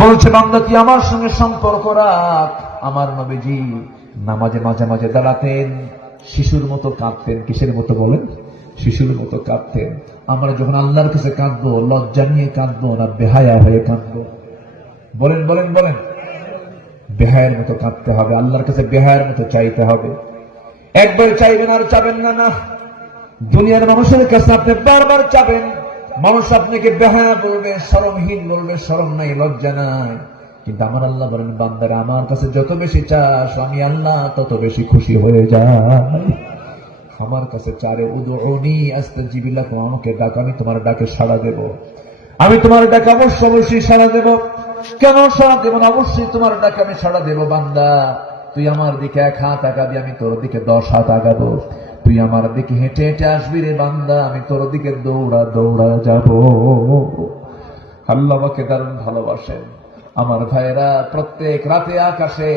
বলছে বান্দা তুই আমার সঙ্গে সম্পর্ক রাখ। আমার নবীজি নামাজে মাঝে মাঝে দাঁড়াতেন, শিশুর মতো কাঁদতেন। কিসের মতো বলেন? শিশুর মতো কাঁদতেন। আমরা যখন আল্লাহর কাছে কাঁদবো, লজ্জা নিয়ে কাঁদবো না বেহায়া হয়ে কাঁদবো? বলেন বলেন বলেন। বেহায়ের মতো কাঁদতে হবে, আল্লাহর কাছে বেহায়ের মতো চাইতে হবে। একবার চাইবেন আর চাবেন না। না, দুনিয়ার মানুষের কাছে আপনি বারবার চাবেন, মানুষ আপনাকে বেহায়া বলবে, শরমহীন বলবে, শরম নাই, লজ্জা নাই। কিন্তু আমার আল্লাহ বলেন, বান্দারা আমার কাছে যত বেশি চাস আমি আল্লাহ তত বেশি খুশি হয়ে যাই। আমার কাছে চারে উদউনি আস্তাজিব লাকুম, আমাকে ডাক, আমি তোমার ডাকে সাড়া দেব। আমি তোমার ডাকে অবশ্যই সাড়া দেব। কেন সাড়া দেব না? অবশ্যই তোমার ডাকে আমি সাড়া দেব। বান্দা তুই আমার দিকে 1 হাত আগাবি, আমি তোর দিকে 10 হাত আগাবো। তুই আমার দিকে হেঁটে হেঁটে আসবি রে বান্দা, আমি তোর দিকে দৌড়া দৌড়া যাব। আল্লাহ আমাকে দারুণ ভালোবাসেন। আমার ভাইয়েরা, প্রত্যেক রাতে আকাশে